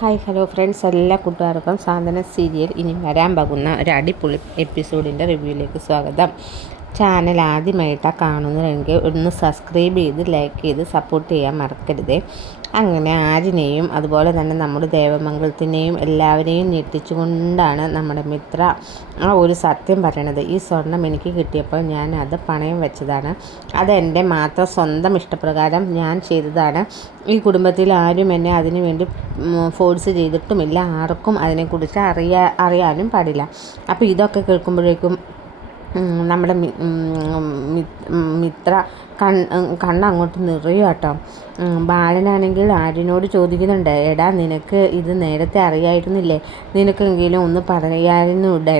Hi hello friends, എല്ലാ കൂട്ടുകാർക്കും സാന്ത്വന സീരിയൽ ഇനി വരാൻ പോകുന്ന ഒരു അടിപൊളി എപ്പിസോഡിൻ്റെ റിവ്യൂയിലേക്ക് സ്വാഗതം. ചാനൽ ആദ്യമായിട്ടാണ് കാണുന്നതെങ്കിൽ ഒന്ന് സബ്സ്ക്രൈബ് ചെയ്ത് ലൈക്ക് ചെയ്ത് സപ്പോർട്ട് ചെയ്യാൻ മറക്കരുത്. അങ്ങനെ ആരിനെയും അതുപോലെ തന്നെ നമ്മുടെ ദേവമംഗലത്തിനെയും എല്ലാവരെയും ഞെട്ടിച്ചുകൊണ്ടാണ് നമ്മുടെ മിത്ര ആ ഒരു സത്യം പറയണത്. ഈ സ്വർണം എനിക്ക് കിട്ടിയപ്പോൾ ഞാൻ അത് പണയം വെച്ചതാണ്, അതെൻ്റെ മാത്രം സ്വന്തം ഇഷ്ടപ്രകാരം ഞാൻ ചെയ്തതാണ്. ഈ കുടുംബത്തിൽ ആരും എന്നെ അതിനു വേണ്ടി ഫോഴ്സ് ചെയ്തിട്ടുമില്ല, ആർക്കും അതിനെക്കുറിച്ച് അറിയാനും പാടില്ല. അപ്പോൾ ഇതൊക്കെ കേൾക്കുമ്പോഴേക്കും നമ്മുടെ മിത്ര കണ്ണങ്ങോട്ട് നിറയും കേട്ടോ. ബാലനാണെങ്കിൽ ആര്യനോട് ചോദിക്കുന്നുണ്ട്, എടാ നിനക്ക് ഇത് നേരത്തെ അറിയായിരുന്നില്ലേ, നിനക്കെങ്കിലും ഒന്ന് പറയാനുടെ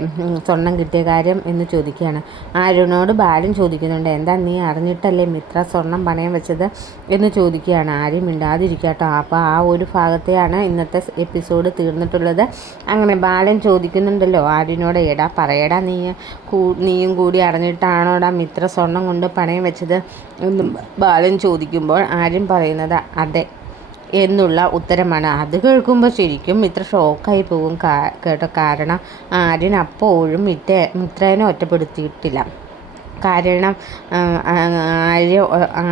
സ്വർണം കിട്ടിയ കാര്യം എന്ന് ചോദിക്കുകയാണ്. ആര്യനോട് ബാലൻ ചോദിക്കുന്നുണ്ട്, എന്താ നീ അറിഞ്ഞിട്ടല്ലേ മിത്ര സ്വർണം പണയം വെച്ചത് എന്ന് ചോദിക്കുകയാണ്. ആര്യം മിണ്ടാതിരിക്കട്ടോ. അപ്പോൾ ആ ഒരു ഭാഗത്തെയാണ് ഇന്നത്തെ എപ്പിസോഡ് തീർന്നിട്ടുള്ളത്. അങ്ങനെ ബാലൻ ചോദിക്കുന്നുണ്ടല്ലോ ആര്യനോട്, എടാ പറയടാ, നീയും കൂടി അറിഞ്ഞിട്ടാണോടാ മിത്ര സ്വർണം കൊണ്ട് പണയം വെച്ചത് എന്നും ബാലൻ ചോദിക്കുമ്പോൾ ആര്യം പറയുന്നത് അതെ എന്നുള്ള ഉത്തരമാണ്. അത് കേൾക്കുമ്പോൾ ശരിക്കും മിത്ര ഷോക്കായി പോകും കേട്ടോ. കാരണം ആര്യൻ അപ്പോഴും മിത്രേനെ ഒറ്റപ്പെടുത്തിയിട്ടില്ല. കാരണം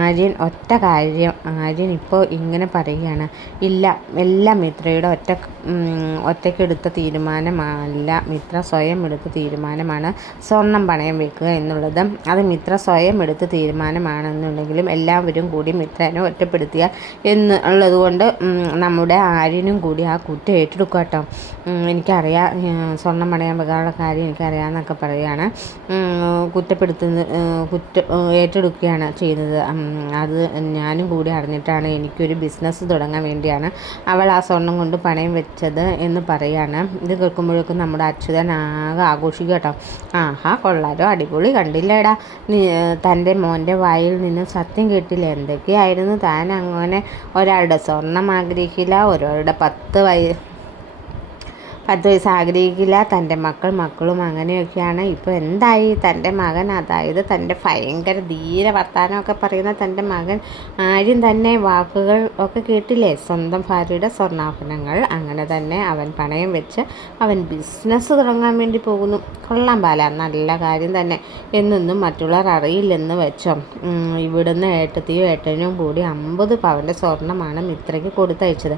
ആര്യൻ ഒറ്റ കാര്യം ആര്യൻ ഇപ്പോൾ ഇങ്ങനെ പറയുകയാണ്, ഇല്ല എല്ലാം മിത്രയുടെ ഒറ്റയ്ക്കെടുത്ത തീരുമാനമല്ല, മിത്ര സ്വയം എടുത്ത തീരുമാനമാണ് സ്വർണം പണയം വെക്കുക എന്നുള്ളത്. അത് മിത്ര സ്വയം എടുത്ത തീരുമാനമാണെന്നുണ്ടെങ്കിലും എല്ലാവരും കൂടി മിത്രനെ ഒറ്റപ്പെടുത്തിയ എന്നുള്ളത് കൊണ്ട് നമ്മുടെ ആര്യനും കൂടി ആ കുറ്റം ഏറ്റെടുക്കുക കേട്ടോ. എനിക്കറിയാം സ്വർണം പണയം വെക്കാനുള്ള കാര്യം എനിക്കറിയാമെന്നൊക്കെ പറയുകയാണ്. ഏറ്റെടുക്കുകയാണ് ചെയ്യുന്നത്. അത് ഞാനും കൂടി അറിഞ്ഞിട്ടാണ്, എനിക്കൊരു ബിസിനസ് തുടങ്ങാൻ വേണ്ടിയാണ് അവൾ ആ സ്വർണം കൊണ്ട് പണയം വെച്ചത് എന്ന് പറയാണ്. ഇത് കേൾക്കുമ്പോഴേക്കും നമ്മുടെ അച്യുതൻ ആകെ ആഘോഷിക്കുക കേട്ടോ. ആഹാ കൊള്ളാലോ, അടിപൊളി, കണ്ടില്ലേടാ തൻ്റെ മോൻ്റെ വായിൽ നിന്ന് സത്യം കേട്ടില്ല, എന്തൊക്കെയായിരുന്നു താൻ അങ്ങനെ ഒരാളുടെ സ്വർണം ആഗ്രഹിക്കില്ല, ഒരാളുടെ 10 വയസ്സ് ആഗ്രഹിക്കില്ല, തൻ്റെ മക്കളും അങ്ങനെയൊക്കെയാണ്. ഇപ്പോൾ എന്തായി തൻ്റെ മകൻ, അതായത് തൻ്റെ ഭയങ്കര ധീര വർത്താനമൊക്കെ പറയുന്ന തൻ്റെ മകൻ ആര്യം തന്നെ വാക്കുകൾ ഒക്കെ കേട്ടില്ലേ, സ്വന്തം ഭാര്യയുടെ സ്വർണ്ണാഭരണങ്ങൾ അങ്ങനെ തന്നെ അവൻ പണയം വെച്ച് അവൻ ബിസിനസ് തുടങ്ങാൻ വേണ്ടി പോകുന്നു. കൊള്ളാൻ പാല, നല്ല കാര്യം തന്നെ എന്നൊന്നും മറ്റുള്ളവർ അറിയില്ലെന്ന് വെച്ചോ. ഇവിടുന്ന് ഏട്ടനും കൂടി 50 പവൻ്റെ സ്വർണ്ണമാണ് മിത്രയ്ക്ക് കൊടുത്തയച്ചത്.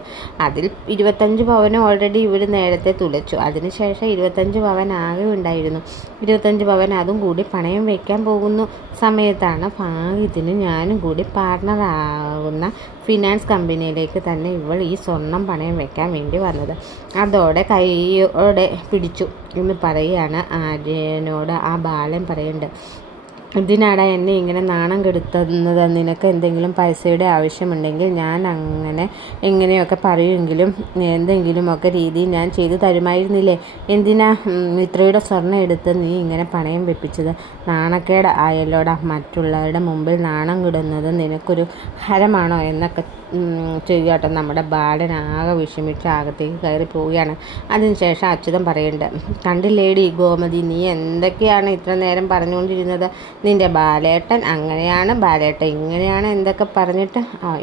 അതിൽ 25 പവന് ഓൾറെഡി ഇവർ നേരത്തെ തുലച്ചു. അതിനുശേഷം 25 പവൻ ആകെ ഉണ്ടായിരുന്നു. 25 പവൻ അതും കൂടി പണയം വയ്ക്കാൻ പോകുന്ന സമയത്താണ് ഭാഗ്യത്തിന് ഞാനും കൂടി പാർട്ണറാകുന്ന ഫിനാൻസ് കമ്പനിയിലേക്ക് തന്നെ ഇവൾ ഈ സ്വർണം പണയം വെക്കാൻ വേണ്ടി വന്നത്. അതോടെ കൈയോടെ പിടിച്ചു എന്ന് പറയുകയാണ് ആര്യനോട് ആ ബാലൻ പറയുന്നുണ്ട്. എന്തിനാടാ എന്നെ ഇങ്ങനെ നാണം കെടുത്തുന്നത്, നിനക്ക് എന്തെങ്കിലും പൈസയുടെ ആവശ്യമുണ്ടെങ്കിൽ ഞാൻ എങ്ങനെയൊക്കെ പറയുമെങ്കിലും എന്തെങ്കിലുമൊക്കെ രീതിയിൽ ഞാൻ ചെയ്തു തരുമായിരുന്നില്ലേ, എന്തിനാ മിത്രയുടെ സ്വർണ്ണം എടുത്ത് നീ ഇങ്ങനെ പണയം വെപ്പിച്ചത്, നാണക്കേട് ആയല്ലോടാ, മറ്റുള്ളവരുടെ മുമ്പിൽ നാണം കിടുന്നത് നിനക്കൊരു ഹരമാണോ എന്നൊക്കെ ചെയ്യുകട്ടോ. നമ്മുടെ ബാലൻ ആകെ വിഷമിച്ച് അകത്തേക്ക് കയറി പോവുകയാണ്. അതിനുശേഷം അച്യുതൻ പറയുന്നുണ്ട്, കണ്ടില്ലേടി ഗോമതി, നീ എന്തൊക്കെയാണ് ഇത്ര നേരം പറഞ്ഞുകൊണ്ടിരുന്നത്, നിൻ്റെ ബാലേട്ടൻ അങ്ങനെയാണ്, ബാലേട്ടൻ ഇങ്ങനെയാണ് എന്തൊക്കെ പറഞ്ഞിട്ട്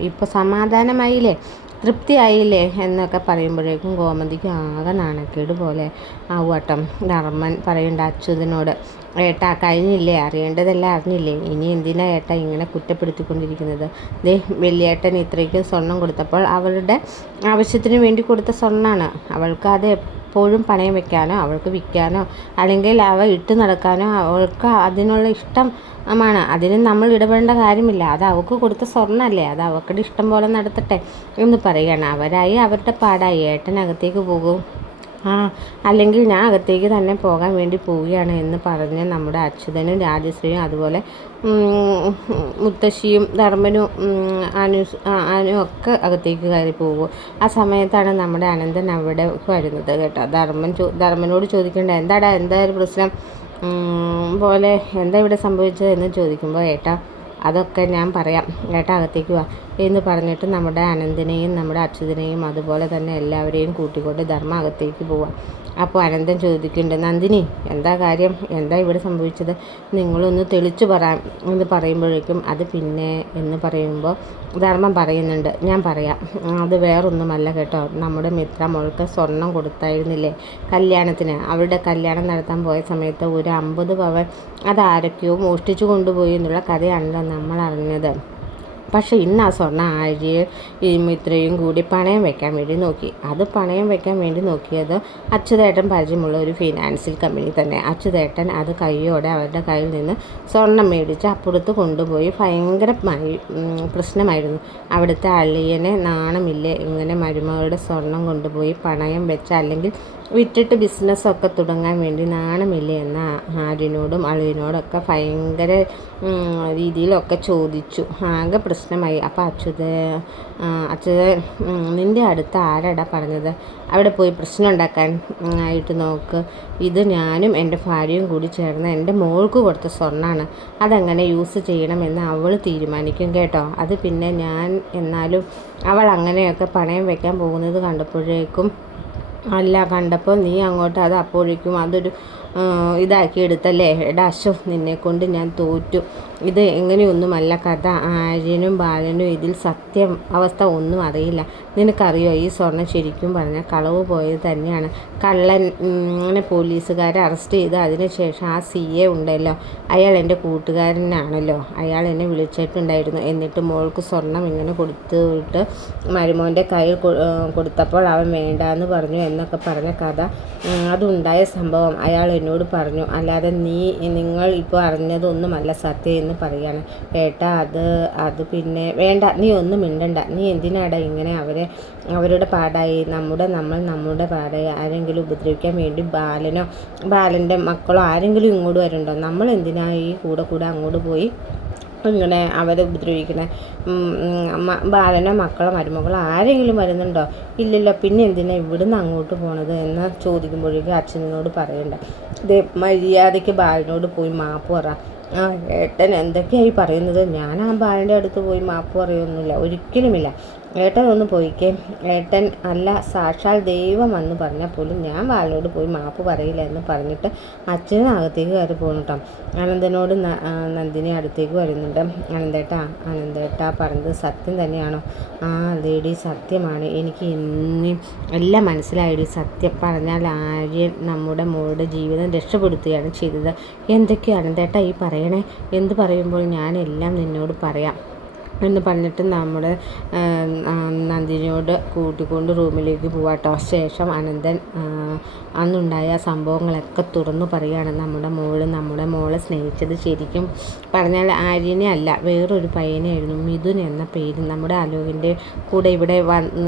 ഇപ്പോൾ സമാധാനമായില്ലേ, തൃപ്തിയായില്ലേ എന്നൊക്കെ പറയുമ്പോഴേക്കും ഗോമതിക്ക് ആകെ നാണക്കേട് പോലെ ആവുകട്ടം. ധർമ്മൻ പറയേണ്ട അച്യുതനോട്, ഏട്ടാ കഴിഞ്ഞില്ലേ, അറിയേണ്ടതെല്ലാം അറിഞ്ഞില്ലേ, ഇനി എന്തിനാ ഏട്ടാ ഇങ്ങനെ കുറ്റപ്പെടുത്തിക്കൊണ്ടിരിക്കുന്നത്, വലിയേട്ടൻ ഇത്രയ്ക്കും സ്വർണം കൊടുത്തപ്പോൾ അവളുടെ ആവശ്യത്തിന് വേണ്ടി കൊടുത്ത സ്വർണ്ണമാണ്, അവൾക്ക് അത് എപ്പോഴും പണയം വെക്കാനോ അവൾക്ക് വിൽക്കാനോ അല്ലെങ്കിൽ അവ ഇട്ട് നടക്കാനോ അവൾക്ക് അതിനുള്ള ഇഷ്ടമാണ്, അതിന് നമ്മൾ ഇടപെടേണ്ട കാര്യമില്ല, അത് അവൾക്ക് കൊടുത്ത സ്വർണ്ണമല്ലേ, അത് അവൾക്കുടെ ഇഷ്ടം പോലെ നടത്തട്ടെ എന്ന് പറയുകയാണ്. അവരായി അവരുടെ പാടായി, ഏട്ടനകത്തേക്ക് പോകും, അല്ലെങ്കിൽ ഞാൻ അകത്തേക്ക് തന്നെ പോകാൻ വേണ്ടി പോവുകയാണ് എന്ന് പറഞ്ഞ് നമ്മുടെ അച്യുതനും രാജശ്രീയും അതുപോലെ മുത്തശ്ശിയും ധർമ്മനും അനു ഒക്കെ അകത്തേക്ക് കയറി പോകും. ആ സമയത്താണ് നമ്മുടെ അനന്തൻ അവിടെ വരുന്നത് കേട്ടോ. ധർമ്മനോട് ചോദിക്കേണ്ട, എന്താ ഒരു പ്രശ്നം പോലെ, എന്താ ഇവിടെ സംഭവിച്ചത് എന്ന് ചോദിക്കുമ്പോൾ, ഏട്ടാ അതൊക്കെ ഞാൻ പറയാം, ഏട്ടാ അകത്തേക്ക് വാ എന്ന് പറഞ്ഞിട്ട് നമ്മുടെ അനന്തനെയും നമ്മുടെ അച്യുതനെയും അതുപോലെ തന്നെ എല്ലാവരെയും കൂട്ടിക്കൊണ്ട് ധർമ്മ അകത്തേക്ക് പോവാം. അപ്പോൾ അനന്തൻ ചോദിക്കുന്നുണ്ട്, നന്ദിനി എന്താ കാര്യം, എന്താ ഇവിടെ സംഭവിച്ചത്, നിങ്ങളൊന്ന് തെളിച്ചു പറയാം എന്ന് പറയുമ്പോഴേക്കും അത് പിന്നെ എന്ന് പറയുമ്പോൾ ധർമ്മം പറയുന്നുണ്ട്, ഞാൻ പറയാം, അത് വേറൊന്നുമല്ല കേട്ടോ, നമ്മുടെ മിത്ര മോൾക്ക് സ്വർണം കൊടുത്തായിരുന്നില്ലേ കല്യാണത്തിന്, അവളുടെ കല്യാണം നടത്താൻ പോയ സമയത്ത് ഒരു 50 പവൻ അതാരൊക്കെയോ മോഷ്ടിച്ചു കൊണ്ടുപോയി എന്നുള്ള കഥയാണല്ലോ നമ്മൾ അറിഞ്ഞത്. പക്ഷേ ഇന്ന് ആ സ്വർണ്ണം ആര്യയും ഇത്രയും കൂടി പണയം വെക്കാൻ വേണ്ടി നോക്കി. അത് പണയം വെക്കാൻ വേണ്ടി നോക്കിയത് അച്യുതേട്ടൻ പരിചയമുള്ള ഒരു ഫിനാൻഷ്യൽ കമ്പനി തന്നെ. അച്യുതേട്ടൻ അത് കൈയോടെ അവരുടെ കയ്യിൽ നിന്ന് സ്വർണം മേടിച്ച് അപ്പുറത്ത് കൊണ്ടുപോയി ഭയങ്കരമായി പ്രശ്നമായിരുന്നു. അവിടുത്തെ അളിയനെ നാണമില്ലേ ഇങ്ങനെ മരുമകളുടെ സ്വർണം കൊണ്ടുപോയി പണയം വെച്ച, അല്ലെങ്കിൽ വിറ്റിട്ട് ബിസിനസ്സൊക്കെ തുടങ്ങാൻ വേണ്ടി നാണമില്ലേ എന്ന ആര്യനോടും അളിയനോടൊക്കെ ഭയങ്കര രീതിയിലൊക്കെ ചോദിച്ചു. ആകെ പ്രശ്നമായി. അപ്പോൾ അച്യുത നിൻ്റെ അടുത്ത് ആരാടാ പറഞ്ഞത് അവിടെ പോയി പ്രശ്നം ഉണ്ടാക്കാൻ ആയിട്ട് നോക്ക്, ഇത് ഞാനും എൻ്റെ ഭാര്യയും കൂടി ചേർന്ന് എൻ്റെ മോൾക്ക് കൊടുത്ത സ്വർണ്ണമാണ്, അതെങ്ങനെ യൂസ് ചെയ്യണമെന്ന് അവൾ തീരുമാനിക്കും കേട്ടോ. അത് പിന്നെ ഞാൻ എന്നാലും അവൾ അങ്ങനെയൊക്കെ പണയം വെക്കാൻ പോകുന്നത് കണ്ടപ്പോൾ നീ അങ്ങോട്ട് അത് അപ്പോഴേക്കും അതൊരു ഇതാക്കി എടുത്തല്ലേ. എടാ അശോ, നിന്നെക്കൊണ്ട് ഞാൻ തോറ്റു. ഇത് എങ്ങനെയൊന്നുമല്ല കഥ. ആര്യനും ബാലനും ഇതിൽ സത്യം അവസ്ഥ ഒന്നും അറിയില്ല. നിനക്കറിയോ, ഈ സ്വർണം ശരിക്കും പറഞ്ഞാൽ കളവ് പോയത് തന്നെയാണ്. കള്ളനെ പോലീസുകാരെ അറസ്റ്റ് ചെയ്ത് അതിനുശേഷം ആ CA ഉണ്ടല്ലോ, അയാൾ എൻ്റെ കൂട്ടുകാരനാണല്ലോ, അയാൾ എന്നെ വിളിച്ചിട്ടുണ്ടായിരുന്നു. എന്നിട്ട് മോൾക്ക് സ്വർണം ഇങ്ങനെ കൊടുത്തിട്ട് മരുമോൻ്റെ കയ്യിൽ കൊടുത്തപ്പോൾ അവൻ വേണ്ടാന്ന് പറഞ്ഞു എന്നൊക്കെ പറഞ്ഞ കഥ, അതുണ്ടായ സംഭവം അയാൾ എന്നോട് പറഞ്ഞു. അല്ലാതെ നിങ്ങൾ ഇപ്പോൾ അറിഞ്ഞതൊന്നുമല്ല സത്യം എന്ന് പറയാണ്. ഏട്ടാ അത് പിന്നെ വേണ്ട, നീ ഒന്നും മിണ്ടണ്ട. നീ എന്തിനാടാ ഇങ്ങനെ അവരുടെ പാടായി നമ്മുടെ പാടായി ആരെങ്കിലും ഉപദ്രവിക്കാൻ വേണ്ടി ബാലൻ്റെ മക്കളോ ആരെങ്കിലും ഇങ്ങോട്ട് വരുന്നുണ്ടോ? നമ്മൾ എന്തിനാ ഈ കൂടെ അങ്ങോട്ട് പോയി ഇങ്ങനെ അവരെ ഉപദ്രവിക്കണേ? ബാലനോ മക്കളോ മരുമകളോ ആരെങ്കിലും വരുന്നുണ്ടോ? ഇല്ലല്ലോ, പിന്നെ എന്തിനാ ഇവിടുന്ന് അങ്ങോട്ട് പോണത് എന്ന് ചോദിക്കുമ്പോഴേക്കും അച്ഛനോട് പറയണ്ട, ഇതേ മര്യാദയ്ക്ക് ബാലനോട് പോയി മാപ്പ് പറ. ഏട്ടൻ എന്തൊക്കെയായി പറയുന്നത്? ഞാൻ ആ ബാലൻ്റെ അടുത്ത് പോയി മാപ്പ് പറയുമൊന്നുമില്ല, ഒരിക്കലുമില്ല. ഏട്ടൻ ഒന്ന് പോയിക്കേ. ഏട്ടൻ അല്ല സാക്ഷാൽ ദൈവം വന്ന് പറഞ്ഞാൽ പോലും ഞാൻ ബാലനോട് പോയി മാപ്പ് പറയില്ല എന്ന് പറഞ്ഞിട്ട് അച്ഛനകത്തേക്ക് കയറി പോകുന്നു കേട്ടോ. അനന്തനോട് നന്ദിനി അടുത്തേക്ക് വരുന്നുണ്ട്. അനന്തേട്ടാ പറഞ്ഞത് സത്യം തന്നെയാണോ? ആ ലേഡി, സത്യമാണ്. എനിക്ക് ഇന്നും എല്ലാം മനസ്സിലായി. സത്യം പറഞ്ഞാൽ ആര്യൻ നമ്മുടെ മോളുടെ ജീവിതം രക്ഷപ്പെടുത്തുകയാണ് ചെയ്തത്. എന്തൊക്കെയാണ് അനന്തേട്ടാ ഈ പറയണേ? എന്ത് പറയുമ്പോൾ ഞാനെല്ലാം നിന്നോട് പറയാം എന്ന് പറഞ്ഞിട്ട് നമ്മുടെ നന്ദിനിയോട് കൂട്ടിക്കൊണ്ട് റൂമിലേക്ക് പോവാട്ടോ. ശേഷം അനന്തൻ അന്നുണ്ടായ സംഭവങ്ങളൊക്കെ തുറന്നു പറയുകയാണ്. നമ്മുടെ മോളെ സ്നേഹിച്ചത് ശരിക്കും പറഞ്ഞാൽ ആര്യനെ അല്ല, വേറൊരു പയ്യനായിരുന്നു, മിഥുൻ എന്ന പേര്. നമ്മുടെ അലോകിൻ്റെ കൂടെ ഇവിടെ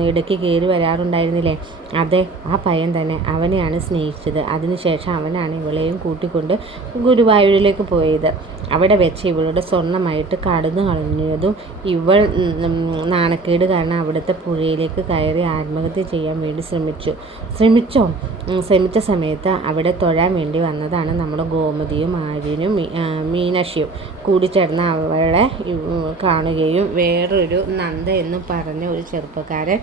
ഇടയ്ക്ക് കയറി വരാറുണ്ടായിരുന്നില്ലേ, അതെ ആ പയ്യൻ തന്നെ. അവനെയാണ് സ്നേഹിച്ചത്. അതിനുശേഷം അവനാണ് ഇവളെയും കൂട്ടിക്കൊണ്ട് ഗുരുവായൂരിലേക്ക് പോയത്. അവിടെ വെച്ച് ഇവളുടെ സ്വർണ്ണമായിട്ട് കടന്നു കളഞ്ഞതും ഇവൾ നാണക്കേട് കാരണം അവിടുത്തെ പുഴയിലേക്ക് കയറി ആത്മഹത്യ ചെയ്യാൻ വേണ്ടി ശ്രമിച്ച സമയത്ത് അവിടെ തൊഴാൻ വേണ്ടി വന്നതാണ് നമ്മുടെ ഗോമതിയും ആര്യനും മീനാക്ഷിയും കൂടി ചേർന്ന് അവളെ കാണുകയും വേറൊരു നന്ദ എന്ന് പറഞ്ഞ ഒരു ചെറുപ്പക്കാരൻ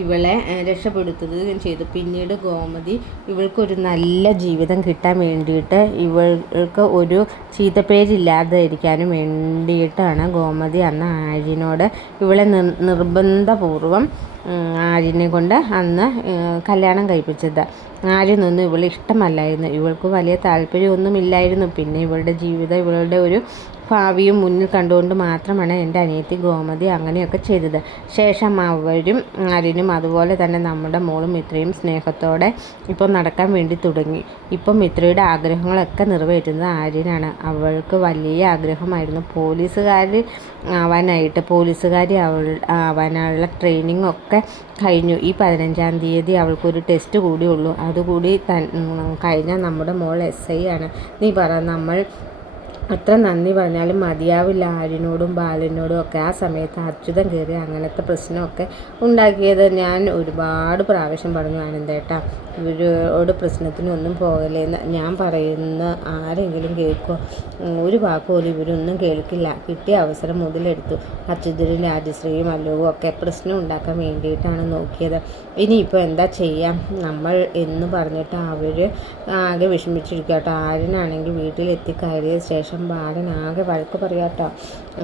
ഇവളെ രക്ഷപ്പെടുത്തുകയും ചെയ്തു. പിന്നീട് ഗോമതി ഇവൾക്കൊരു നല്ല ജീവിതം കിട്ടാൻ വേണ്ടിയിട്ട്, ഇവൾക്ക് ഒരു ചീത്തപ്പേരില്ലാതിരിക്കാനും വേണ്ടിയിട്ടാണ് ഗോമതി അന്ന് ആര്യനോട് ഇവളെ നിർബന്ധപൂർവം ആര്യനെ കൊണ്ട് അന്ന് കല്യാണം കഴിപ്പിച്ചത്. ആര്യനൊന്നും ഇവളെ ഇഷ്ടമല്ലായിരുന്നു, ഇവൾക്ക് വലിയ താല്പര്യമൊന്നുമില്ലായിരുന്നു. പിന്നെ ഇവളുടെ ജീവിതം, ഇവളുടെ ഒരു ഭാവിയും മുന്നിൽ കണ്ടുകൊണ്ട് മാത്രമാണ് എൻ്റെ അനിയത്തി ഗോമതി അങ്ങനെയൊക്കെ ചെയ്തത്. ശേഷം അവരും ആര്യനും അതുപോലെ തന്നെ നമ്മുടെ മോളും മിത്രയും സ്നേഹത്തോടെ ഇപ്പോൾ നടക്കാൻ വേണ്ടി തുടങ്ങി. ഇപ്പം മിത്രയുടെ ആഗ്രഹങ്ങളൊക്കെ നിറവേറ്റുന്നത് ആര്യനാണ്. അവൾക്ക് വലിയ ആഗ്രഹമായിരുന്നു പോലീസുകാരി ആവാനുള്ള ട്രെയിനിങ് ഒക്കെ കഴിഞ്ഞു. ഈ 15-ാം തീയതി അവൾക്കൊരു ടെസ്റ്റ് കൂടി ഉള്ളൂ. അതുകൂടി കഴിഞ്ഞാൽ നമ്മുടെ മോൾ SI ആണ്. നീ പറ, നമ്മൾ അത്ര നന്ദി പറഞ്ഞാലും മതിയാവില്ല ആര്യനോടും ബാലനോടും ഒക്കെ. ആ സമയത്ത് അച്യുതൻ കയറി അങ്ങനത്തെ പ്രശ്നമൊക്കെ ഉണ്ടാക്കിയത്. ഞാൻ ഒരുപാട് പ്രാവശ്യം പറഞ്ഞു ആനന്ദേട്ടാ, ഇവരോട് പ്രശ്നത്തിനൊന്നും പോകലേന്ന്. ഞാൻ പറയുന്ന ആരെങ്കിലും കേൾക്കുമോ? ഒരു വാക്കുപോലും ഇവരൊന്നും കേൾക്കില്ല. കിട്ടിയ അവസരം മുതലെടുത്തു. അച്യുതനും രാജശ്രീയും അല്ലുവും ഒക്കെ പ്രശ്നം ഉണ്ടാക്കാൻ വേണ്ടിയിട്ടാണ് നോക്കിയത്. ഇനിയിപ്പോൾ എന്താ ചെയ്യാം? നമ്മൾ എന്ന് പറഞ്ഞിട്ട് അവർ ആകെ വിഷമിച്ചിരിക്കട്ടോ. ആര്യനാണെങ്കിൽ വീട്ടിലെത്തി കയറിയ ശേഷം ബാലനാകെ വഴക്ക് പറയാട്ടോ.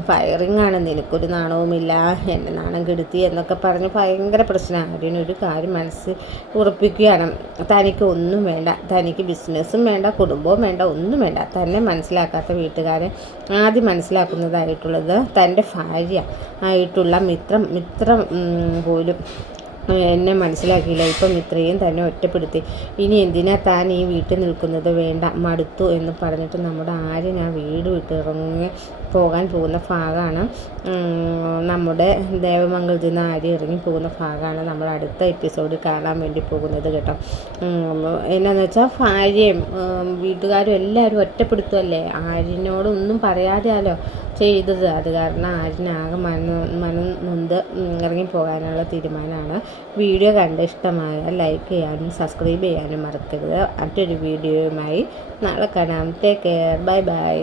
ഫയറിങ് ആണ്, നിനക്കൊരു നാണവുമില്ല, എന്നെ നാണം കെടുത്തി എന്നൊക്കെ പറഞ്ഞ് ഭയങ്കര പ്രശ്നമാണ്. ആര്യനൊരു കാര്യം മനസ്സ് ഉറപ്പിക്കുകയാണ്, തനിക്ക് ഒന്നും വേണ്ട, തനിക്ക് ബിസിനസ്സും വേണ്ട, കുടുംബവും വേണ്ട, ഒന്നും വേണ്ട. തന്നെ മനസ്സിലാക്കാത്ത വീട്ടുകാരെ ആദ്യം മനസ്സിലാക്കുന്നതായിട്ടുള്ളത് തൻ്റെ ഭാര്യ ആയിട്ടുള്ള മിത്രം പോലും എന്നെ മനസ്സിലാക്കിയില്ല. ഇപ്പം ഇത്രയും തന്നെ ഒറ്റപ്പെടുത്തി. ഇനി എന്തിനാ താൻ ഈ വീട്ടിൽ നിൽക്കുന്നത്? വേണ്ട, മടുത്തു എന്ന് പറഞ്ഞിട്ട് നമ്മുടെ ആര്യൻ ആ വീട് വിട്ടിറങ്ങി പോകാൻ പോകുന്ന ഭാഗമാണ് നമ്മുടെ ദേവമംഗലത്തിൽ നിന്ന് ആര്യ ഇറങ്ങി പോകുന്ന ഭാഗമാണ് നമ്മൾ അടുത്ത എപ്പിസോഡിൽ കാണാൻ വേണ്ടി പോകുന്നത് കേട്ടോ. എന്നാന്ന് വെച്ചാൽ ഭാര്യയും വീട്ടുകാരും എല്ലാവരും ഒറ്റപ്പെടുത്തുമല്ലേ, ആര്യനോടൊന്നും പറയാതെയാലോ ചെയ്തത്. അത് കാരണം ആര്യനാകെ മനം നൊന്ത് ഇറങ്ങിപ്പോകാനുള്ള തീരുമാനമാണ്. വീഡിയോ കണ്ട് ഇഷ്ടമായാൽ ലൈക്ക് ചെയ്യാനും സബ്സ്ക്രൈബ് ചെയ്യാനും മറക്കരുത്. മറ്റൊരു വീഡിയോയുമായി നാളെ കാണാം. Take care. Bye bye.